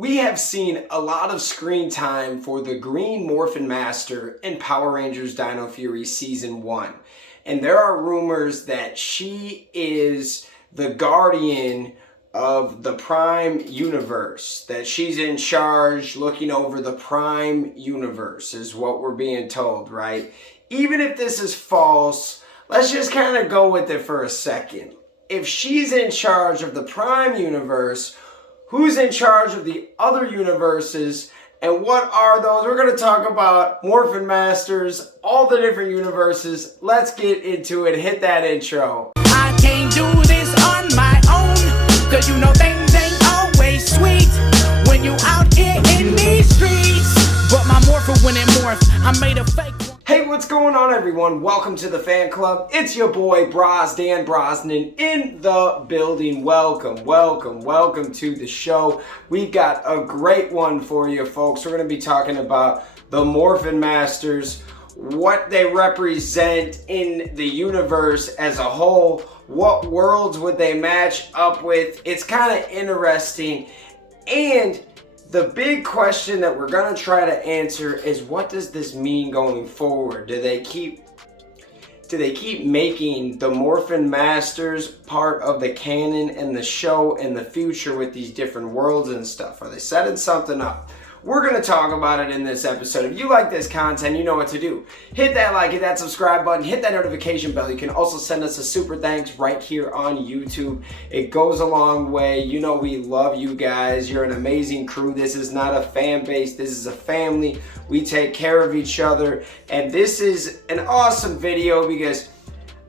We have seen a lot of screen time for the Green Morphin Master in Power Rangers Dino Fury Season 1. And there are rumors that she is the guardian of the Prime Universe, that she's in charge looking over the Prime Universe is what we're being told, right? Even if this is false, let's just kind of go with it for a second. If she's in charge of the Prime Universe, who's in charge of the other universes, and what are those? We're going to talk about Morphin Masters, all the different universes. Let's get into it. Hit that intro. I can't do this on my own, cause you know things ain't always sweet when you out here in these streets. But my Morphin when it morphed, I made a fake one. Hey, what's going on, everyone? Welcome to the fan club. It's your boy Dan Brosnan in the building. Welcome to the show. We've got a great one for you, folks. We're going to be talking about the Morphin Masters, what they represent in the universe as a whole, what worlds would they match up with. It's kind of interesting, and the big question that we're going to try to answer is, what does this mean going forward? Do they keep making the Morphin Masters part of the canon and the show in the future with these different worlds and stuff? Are they setting something up? We're going to talk about it in this episode. If you like this content, you know what to do. Hit that like, hit that subscribe button, hit that notification bell. You can also send us a super thanks right here on YouTube. It goes a long way. You know we love you guys. You're an amazing crew. This is not a fan base. This is a family. We take care of each other. And this is an awesome video because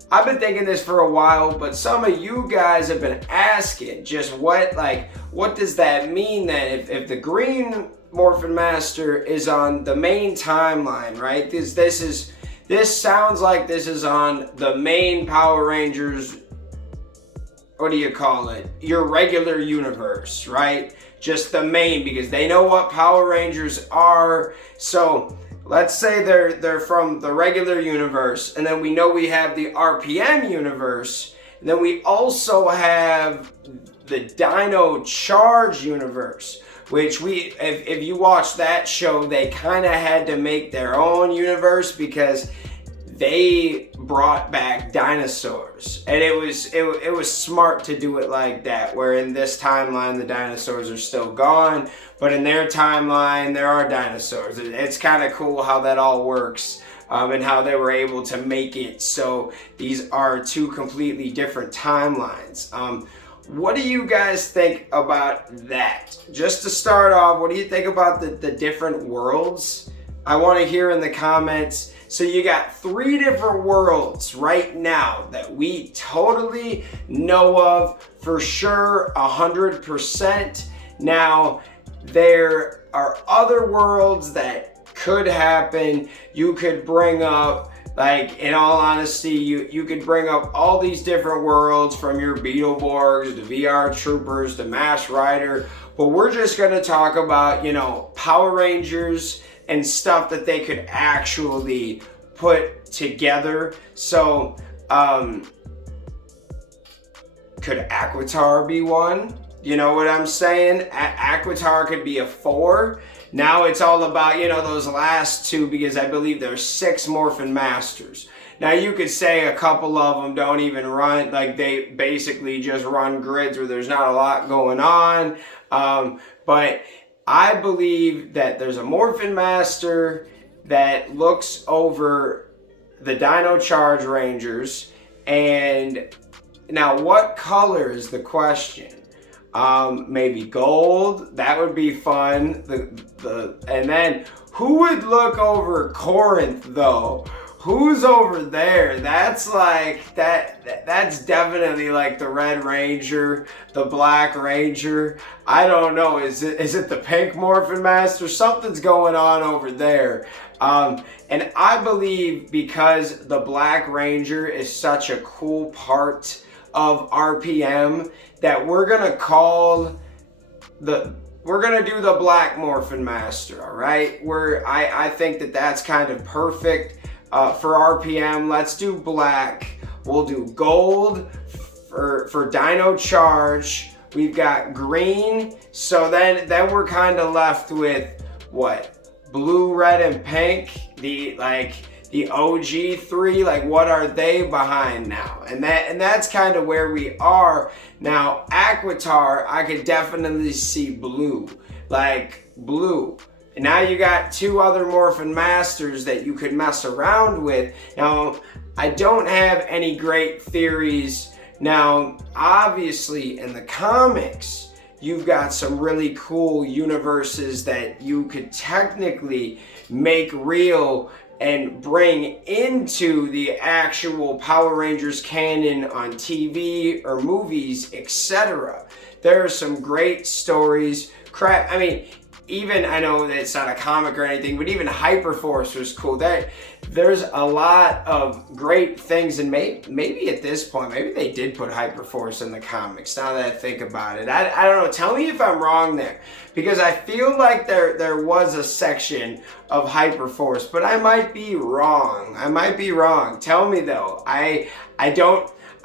I've been thinking this for a while, but some of you guys have been asking just what does that mean then if the Green Morphin Master is on the main timeline, right? This sounds like this is on the main Power Rangers, what do you call it? Your regular universe, right? Just the main, because they know what Power Rangers are. So let's say they're from the regular universe, and then we know we have the RPM universe, and then we also have the Dino Charge universe, which if you watch that show, they kind of had to make their own universe because they brought back dinosaurs, and it was smart to do it like that, where in this timeline the dinosaurs are still gone, but in their timeline there are dinosaurs. It's kind of cool how that all works, and how they were able to make it so these are two completely different timelines. What do you guys think about that? Just to start off, what do you think about the different worlds? I want to hear in the comments. So you got 3 different worlds right now that we totally know of for sure, 100%. Now, there are other worlds that could happen. You could bring up, like, in all honesty, you could bring up all these different worlds, from your Beetleborgs to VR Troopers to Masked Rider, but we're just going to talk about, Power Rangers and stuff that they could actually put together. So, could Aquitar be one? You know what I'm saying? Aquitar could be a 4. Now it's all about, those last 2, because I believe there's 6 Morphin Masters. Now you could say a couple of them don't even run, like they basically just run grids where there's not a lot going on. But I believe that there's a Morphin Master that looks over the Dino Charge Rangers. And now what color is the question? Maybe gold. That would be fun. And then who would look over Corinth though? Who's over there? That's like that's definitely like the Red Ranger, the Black Ranger. I don't know. Is it the Pink Morphin Master? Something's going on over there. And I believe because the Black Ranger is such a cool part of RPM, that we're gonna do the Black Morphin Master, all right? I think that's kind of perfect for RPM. Let's do black. We'll do gold for Dino Charge. we've got green. So then we're kind of left with what? Blue, red, and pink. The OG three, like what are they behind now? And that's kind of where we are now. Aquitar, I could definitely see blue, like blue. And now you got two other Morphin Masters that you could mess around with. Now, I don't have any great theories. Now, obviously in the comics, you've got some really cool universes that you could technically make real and bring into the actual Power Rangers canon on TV or movies, etc. There are some great stories. I mean, even, I know that it's not a comic or anything, but even Hyperforce was cool. There's a lot of great things, and maybe at this point, maybe they did put Hyperforce in the comics, now that I think about it. I don't know, tell me if I'm wrong there, because I feel like there was a section of Hyperforce, but I might be wrong. Tell me though. I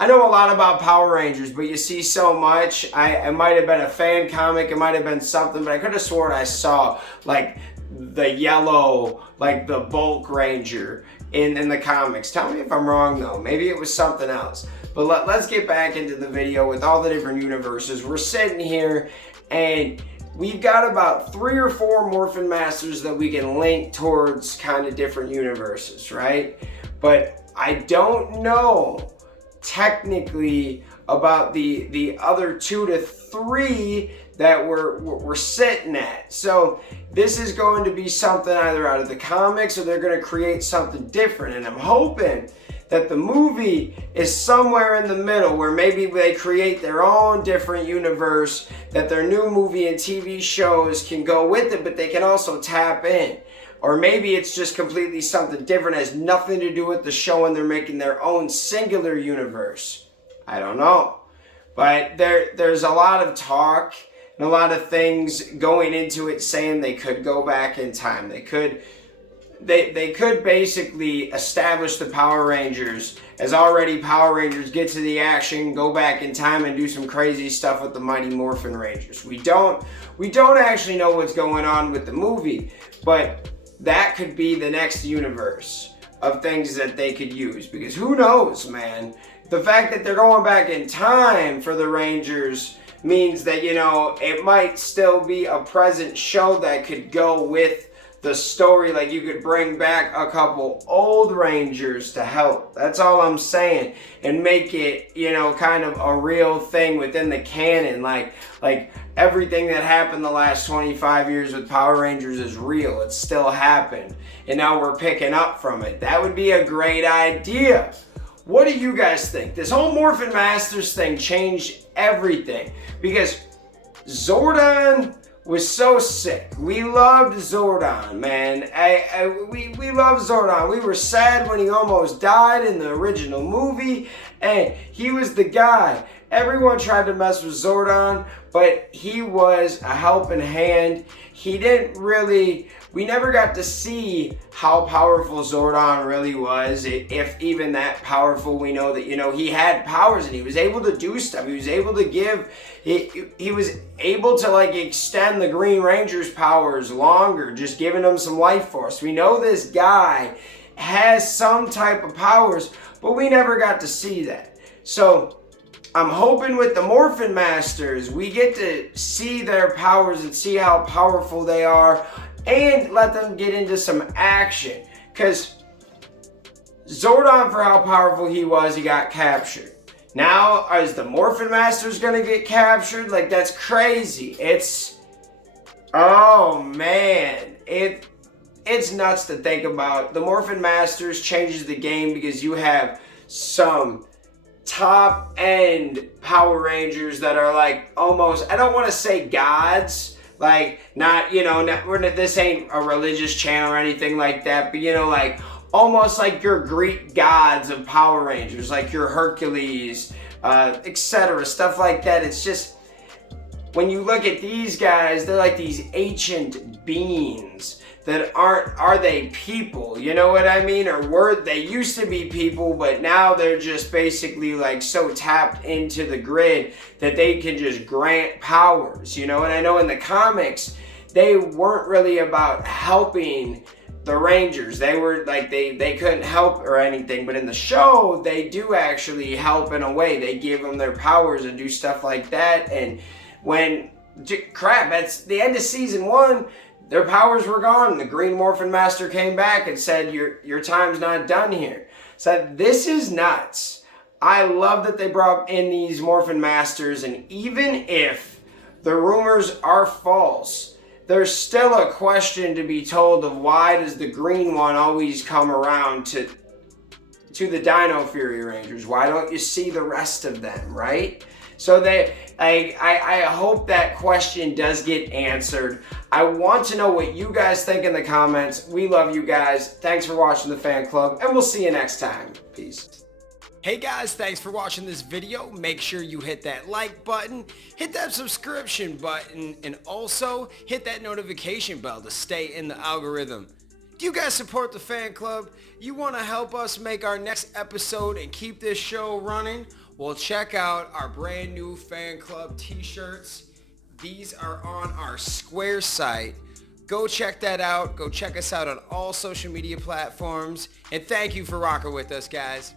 know a lot about Power Rangers, but you see so much. It might have been a fan comic, it might have been something, but I could have sworn I saw like the yellow, like the Bulk Ranger in the comics. Tell me if I'm wrong though. Maybe it was something else. But let's get back into the video with all the different universes. We're sitting here and we've got about 3 or 4 Morphin Masters that we can link towards kind of different universes, right? But I don't know technically about the other 2 to 3 that we're sitting at. So this is going to be something either out of the comics or they're going to create something different, and I'm hoping that the movie is somewhere in the middle where maybe they create their own different universe, that their new movie and TV shows can go with it, but they can also tap in. Or maybe it's just completely something different, has nothing to do with the show, and they're making their own singular universe. I don't know. But there's a lot of talk and a lot of things going into it saying they could go back in time. They could basically establish the Power Rangers as already Power Rangers, get to the action, go back in time and do some crazy stuff with the Mighty Morphin Rangers. We don't actually know what's going on with the movie, but that could be the next universe of things that they could use, because who knows, man? The fact that they're going back in time for the Rangers means that, you know, it might still be a present show that could go with the story. Like you could bring back a couple old Rangers to help. That's all I'm saying, and make it, you know, kind of a real thing within the canon. Like everything that happened the last 25 years with Power Rangers is real. It still happened, and now we're picking up from it. That would be a great idea. What do you guys think? This whole Morphin Masters thing changed everything, because Zordon was so sick. We loved Zordon, man. We loved Zordon. We were sad when he almost died in the original movie, and he was the guy. Everyone tried to mess with Zordon, but he was a helping hand. He didn't really, we never got to see how powerful Zordon really was, if even that powerful. We know that, you know, he had powers and he was able to do stuff. He was able to give, he was able to like extend the Green Ranger's powers longer, just giving them some life force. We know this guy has some type of powers, but we never got to see that. So I'm hoping with the Morphin Masters, we get to see their powers and see how powerful they are, and let them get into some action. Because Zordon, for how powerful he was, he got captured. Now, is the Morphin Masters gonna get captured? Like, that's crazy. Oh man, it's nuts to think about. The Morphin Masters changes the game, because you have some top end Power Rangers that are like almost, I don't want to say gods, like not, you know, this ain't a religious channel or anything like that, but you know, like almost like your Greek gods of Power Rangers, like your Hercules, etc., stuff like that. It's when you look at these guys, they're like these ancient beings that are they people? You know what I mean? Or they used to be people, but now they're just basically like so tapped into the grid that they can just grant powers, you know? And I know in the comics, they weren't really about helping the Rangers. They were like, they couldn't help or anything, but in the show, they do actually help in a way. They give them their powers and do stuff like that. And that's the end of season 1, their powers were gone. The Green Morphin Master came back and said, your time's not done here. So this is nuts. I love that they brought in these Morphin Masters, and even if the rumors are false, there's still a question to be told of why does the green one always come around to the Dino Fury Rangers? Why don't you see the rest of them, right? So I hope that question does get answered. I want to know what you guys think in the comments. We love you guys. Thanks for watching the fan club, and we'll see you next time. Peace. Hey guys, thanks for watching this video. Make sure you hit that like button, hit that subscription button, and also hit that notification bell to stay in the algorithm. Do you guys support the fan club? You want to help us make our next episode and keep this show running? Well, check out our brand new fan club t-shirts. These are on our Square site. Go check that out. Go check us out on all social media platforms. And thank you for rocking with us, guys.